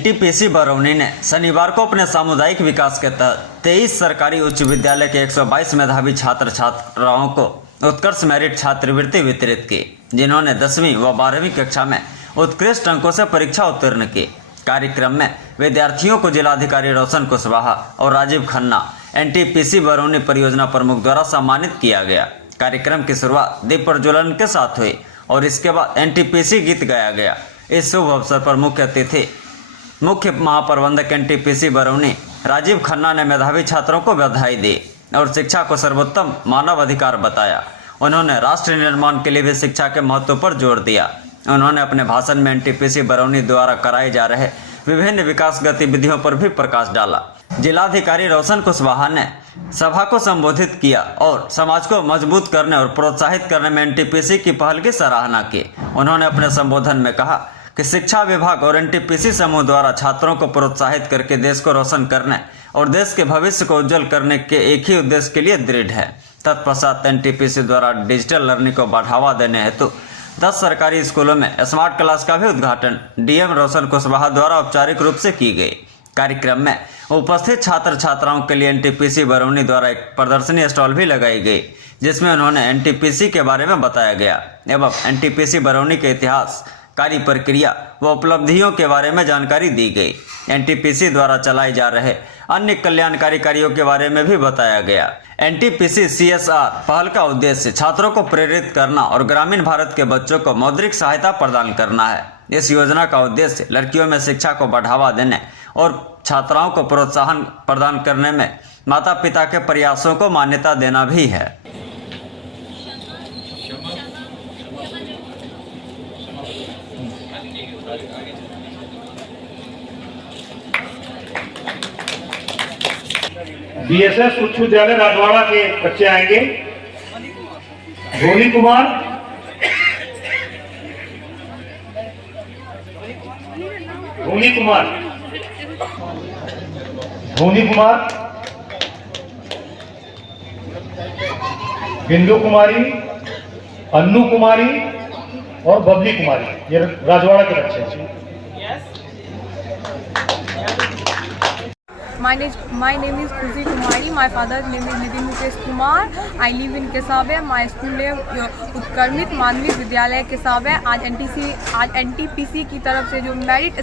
NTPC Barauni ने शनिवार को अपने सामुदायिक विकास के तहत 23 सरकारी उच्च विद्यालय के 122 मेधावी छात्र छात्राओं को उत्कर्ष मेरिट छात्रवृत्ति वितरित की, जिन्होंने 10वीं व 12वीं कक्षा में उत्कृष्ट अंकों से परीक्षा उत्तीर्ण की। कार्यक्रम में विद्यार्थियों को जिलाधिकारी रोशन कुशवाहा और राजीव खन्ना एनटीपीसी बरौनी परियोजना प्रमुख द्वारा सम्मानित किया गया। कार्यक्रम की शुरुआत दीप प्रज्वलन के साथ हुई और इसके बाद एनटीपीसी गीत गाया गया। इस शुभ अवसर पर मुख्य महाप्रबंधक एनटीपीसी बरौनी राजीव खन्ना ने मेधावी छात्रों को बधाई दी और शिक्षा को सर्वोत्तम मानव अधिकार बताया। उन्होंने राष्ट्र निर्माण के लिए भी शिक्षा के महत्व पर जोर दिया। उन्होंने अपने भाषण में एनटीपीसी बरौनी द्वारा कराए जा रहे विभिन्न विकास गतिविधियों पर भी प्रकाश डाला। जिलाधिकारी रोशन कुशवाहा ने सभा को संबोधित किया और समाज को मजबूत करने और प्रोत्साहित करने में एनटीपीसी की पहल की सराहना की। उन्होंने अपने संबोधन में कहा कि शिक्षा विभाग और एनटीपीसी समूह द्वारा छात्रों को प्रोत्साहित करके देश को रोशन करने और देश के भविष्य को उज्जवल करने के एक ही उद्देश्य के लिए दृढ़ है। तत्पश्चात एनटीपीसी द्वारा डिजिटल लर्निंग को बढ़ावा देने हेतु 10 सरकारी स्कूलों में स्मार्ट क्लास का भी उद्घाटन डीएम रोशन कुशवाहा द्वारा औपचारिक रूप से की गई। कार्यक्रम में उपस्थित छात्र छात्राओं के लिए एनटीपीसी बरौनी द्वारा एक प्रदर्शनी स्टॉल भी लगाई गई, जिसमें उन्होंने एनटीपीसी के बारे में बताया गया एवं एनटीपीसी बरौनी के इतिहास, कार्य प्रक्रिया व उपलब्धियों के बारे में जानकारी दी गई। एनटीपीसी द्वारा चलाए जा रहे अन्य कल्याणकारी कार्यों के बारे में भी बताया गया। एनटीपीसी सीएसआर पहल का उद्देश्य छात्रों को प्रेरित करना और ग्रामीण भारत के बच्चों को मौद्रिक सहायता प्रदान करना है। इस योजना का उद्देश्य लड़कियों में शिक्षा को बढ़ावा देने और छात्राओं को प्रोत्साहन प्रदान करने में माता पिता के प्रयासों को मान्यता देना भी है। बीएसएस उच्च विद्यालय राजवाड़ा के बच्चे आएंगे। धोनी कुमार, बिंदु कुमारी, अन्नू कुमारी और बबली कुमारी, ये राजवाड़ा के बच्चे हैं। My name is Khushi Kumari. My father's name is Nitin Mukesh Kumar. I live in Kesabe. My school name उत्कर्मित माध्यमिक विद्यालय केसावे। आज एनटीपीसी की तरफ से जो मेरिट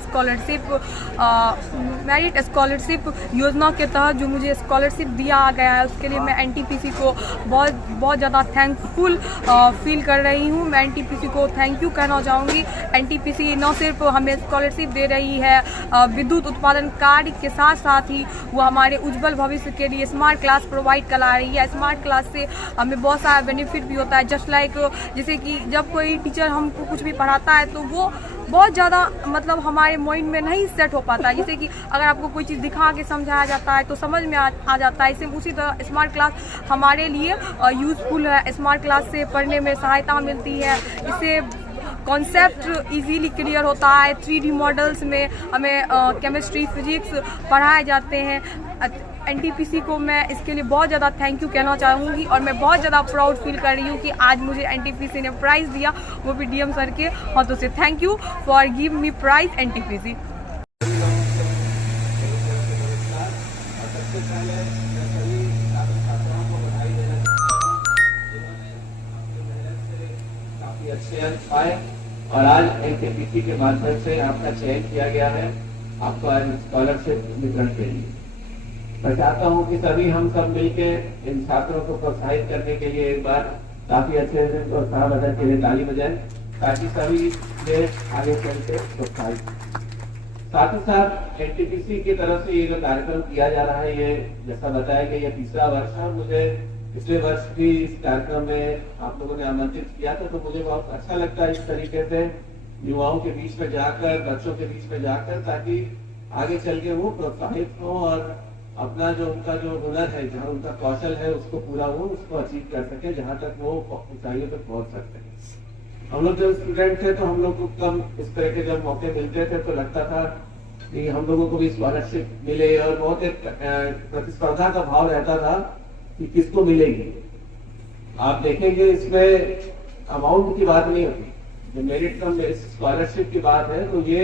स्कॉलरशिप योजना के तहत जो मुझे स्कॉलरशिप दिया गया है, उसके लिए मैं एनटीपीसी को बहुत ज़्यादा थैंकफुल फील कर रही हूँ। मैं एनटीपीसी को थैंक यू कहना चाहूँगी। एनटीपीसी न सिर्फ हमें स्कॉलरशिप दे रही है विद्युत उत्पादन कार्य के साथ साथ ही वो हमारे उज्जवल भविष्य के लिए स्मार्ट क्लास प्रोवाइड करा रही है। स्मार्ट क्लास से हमें बहुत सारा बेनिफिट भी होता है। जस्ट लाइक जैसे कि जब कोई टीचर हमको कुछ भी पढ़ाता है तो वो बहुत ज़्यादा मतलब हमारे माइंड में नहीं सेट हो पाता है। जैसे कि अगर आपको कोई चीज़ दिखा के समझाया जाता है तो समझ में आ जाता है। उसी तरह स्मार्ट क्लास हमारे लिए यूज़फुल है। स्मार्ट क्लास से पढ़ने में सहायता मिलती है। इससे कॉन्सेप्ट इजीली क्लियर होता है। 3D मॉडल्स में हमें केमिस्ट्री, फिजिक्स पढ़ाए जाते हैं। एनटीपीसी को मैं इसके लिए बहुत ज़्यादा थैंक यू कहना चाहूँगी और मैं बहुत ज़्यादा प्राउड फील कर रही हूँ कि आज मुझे एनटीपीसी ने प्राइज़ दिया, वो भी डीएम सर के हाथों से। Thank you for give me prize NTPC. अच्छे अंक आए और आज एनटीपीसी के माध्यम से आपका चयन किया गया है आपको आज स्कॉलरशिप वितरण के लिए। मैं चाहता हूं कि सभी हम सब मिलकर इन छात्रों को प्रोत्साहित करने के लिए एक बार काफी अच्छे से प्रोत्साहन बजाय के लिए ताली बजाएं, ताकि सभी आगे चल के प्रोत्साहित। साथ ही साथ एनटीपीसी की तरफ से ये जो कार्यक्रम किया जा रहा है, ये जैसा बताया कि ये तीसरा वर्ष है। मुझे पिछले वर्ष भी इस कार्यक्रम में आप लोगों ने आमंत्रित किया था, तो मुझे बहुत अच्छा लगता है इस तरीके से युवाओं के बीच में जाकर, बच्चों के बीच में जाकर, ताकि आगे चल के वो प्रोत्साहित हो और अपना जो उनका जो हुनर है, जहाँ उनका कौशल है, उसको पूरा वो उसको अचीव कर सके, जहाँ तक वो ऊंचाइयों तक पहुंच सकते हैं। हम लोग जब स्टूडेंट थे तो हम लोग को कम इस तरह के जब मौके मिलते थे तो लगता था कि हम लोगों को भी स्कॉलरशिप मिले और बहुत एक प्रतिस्पर्धा का भाव रहता था कि किसको मिलेगी। आप देखेंगे इसमें अमाउंट की बात नहीं होती, जो मेरिट कम स्कॉलरशिप की बात है, तो ये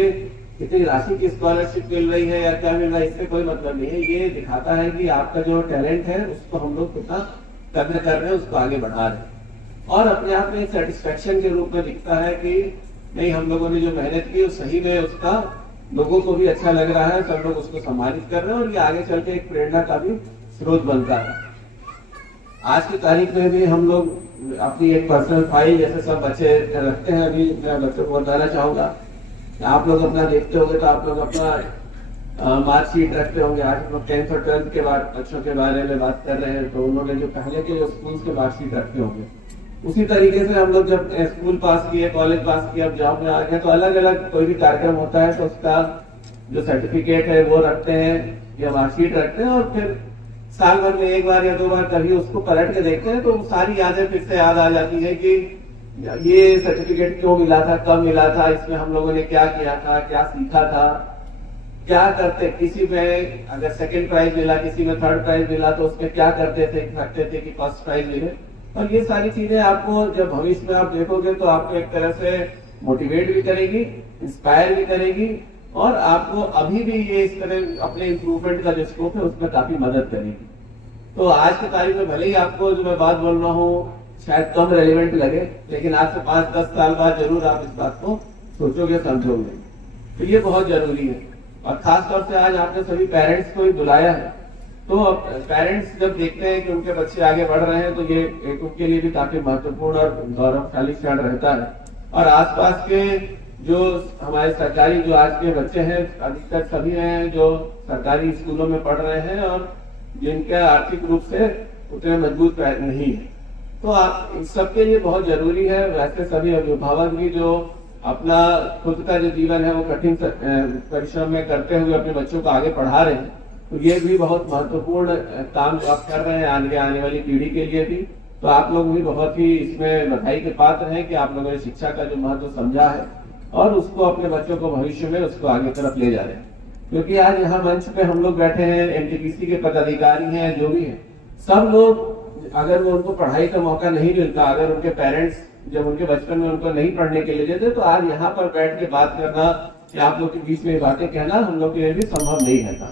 कितनी राशि की स्कॉलरशिप मिल रही है या क्या मिल रहा है, इससे कोई मतलब नहीं है। ये दिखाता है कि आपका जो टैलेंट है उसको हम लोग कितना कदर कर रहे हैं, उसको आगे बढ़ा रहे हैं। और अपने आप में सेटिस्फेक्शन के रूप में दिखता है कि नहीं, हम लोगों ने जो मेहनत की वो सही में उसका लोगों को भी अच्छा लग रहा है, सब लोग उसको सम्मानित कर रहे हैं और ये आगे चल के एक प्रेरणा का भी स्रोत बनता है। आज की तारीख में भी हम लोग अपनी एक पर्सनल फाइल जैसे सब बच्चे रखते हैं। अभी मैं बच्चों को बताना चाहूंगा, आप लोग अपना देखते होंगे तो आप लोग अपना मार्कशीट रखते होंगे। आज हम लोग 10th और 12th के बाद बच्चों के बारे में बात कर रहे हैं, तो उन्होंने जो पहले के जो स्कूल के मार्कशीट रखते होंगे, उसी तरीके से हम लोग जब स्कूल पास किए, कॉलेज पास किए, अब जॉब में आ गए, तो अलग अलग कोई भी कार्यक्रम होता है तो उसका जो सर्टिफिकेट है वो रखते हैं या मार्कशीट रखते हैं, और फिर साल भर में एक बार या दो बार कभी उसको पलट के देखते हैं तो सारी यादें फिर से याद आ जाती है कि ये सर्टिफिकेट क्यों मिला था, कब मिला था, इसमें हम लोगों ने क्या किया था, क्या सीखा था, क्या करते, किसी में अगर सेकंड प्राइज मिला, किसी में थर्ड प्राइज मिला तो उसमें क्या करते थे कि फर्स्ट प्राइज मिले। और ये सारी चीजें आपको जब भविष्य में आप देखोगे तो आपको एक तरह से मोटिवेट भी करेगी, इंस्पायर भी करेगी, और आपको अभी भी ये इस तरह अपने इम्प्रूवमेंट का जो स्कोप है उसमें काफी मदद करेगी। तो आज की तारीख में भले ही आपको जो मैं बात बोल रहा हूँ शायद कम रेलिवेंट लगे, लेकिन आज से 5-10 साल बाद जरूर आप इस बात को सोचोगे, समझोगे। तो ये बहुत जरूरी है। और खास तौर से आज आपने सभी पेरेंट्स को ही बुलाया है, तो पेरेंट्स जब देखते हैं कि उनके बच्चे आगे बढ़ रहे हैं तो ये एक उनके लिए भी काफी महत्वपूर्ण और गौरवशाली क्षण रहता है। और आसपास के जो हमारे सरकारी जो आज के बच्चे हैं, अधिकतर सभी हैं जो सरकारी स्कूलों में पढ़ रहे हैं और जिनका आर्थिक रूप से उतने मजबूत नहीं है, तो आप इन सबके लिए बहुत जरूरी है। वैसे सभी अभिभावक भी जो अपना खुद का जो जीवन है वो कठिन परिश्रम में करते हुए अपने बच्चों को आगे पढ़ा रहे हैं, तो ये भी बहुत महत्वपूर्ण काम जो आप कर रहे हैं आने वाली पीढ़ी के लिए भी। तो आप लोग भी बहुत ही इसमें बधाई के पात्र हैं कि आप लोगों ने शिक्षा का जो महत्व समझा है और उसको अपने बच्चों को भविष्य में उसको आगे तरफ ले जा रहे हैं। क्योंकि आज यहाँ मंच पे हम लोग बैठे हैं, एनटीपीसी के पदाधिकारी हैं, जो भी है, सब लोग अगर वो उनको पढ़ाई का मौका नहीं मिलता, अगर उनके पेरेंट्स जब उनके बचपन में उनको नहीं पढ़ने के लिए देते, तो आज यहाँ पर बैठ के बात करना या आप लोग के बीच में बातें कहना हम लोग के लिए भी संभव नहीं रहता।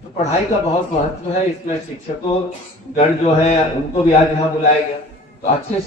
तो पढ़ाई का बहुत महत्व है, इसमें शिक्षकों गण जो है उनको भी आज यहाँ बुलाया गया। तो अच्छे